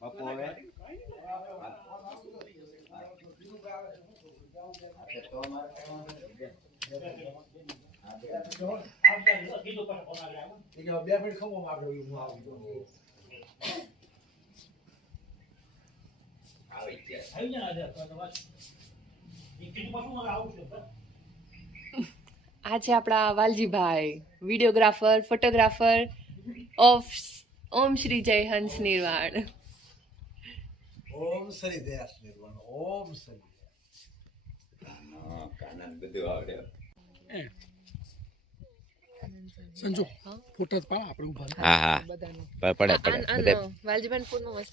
બાપુ હવે તો અમારે કહેવાનું નથી. બે. મિનિટ ખમો માગો હું આવું આવી આ છે આપણા Valjibhai videographer photographer of Om Shri Jai Hans Nirvana. ઓમ શ્રી દયાસ નિર્વાણ ઓમ શ્રી કાનન બધું આવડે. સંજો ફોટો પાડ આપણે ઊભા હા હા. પડે પડે વાલજીભાઈ ફોનમાં મસ્ત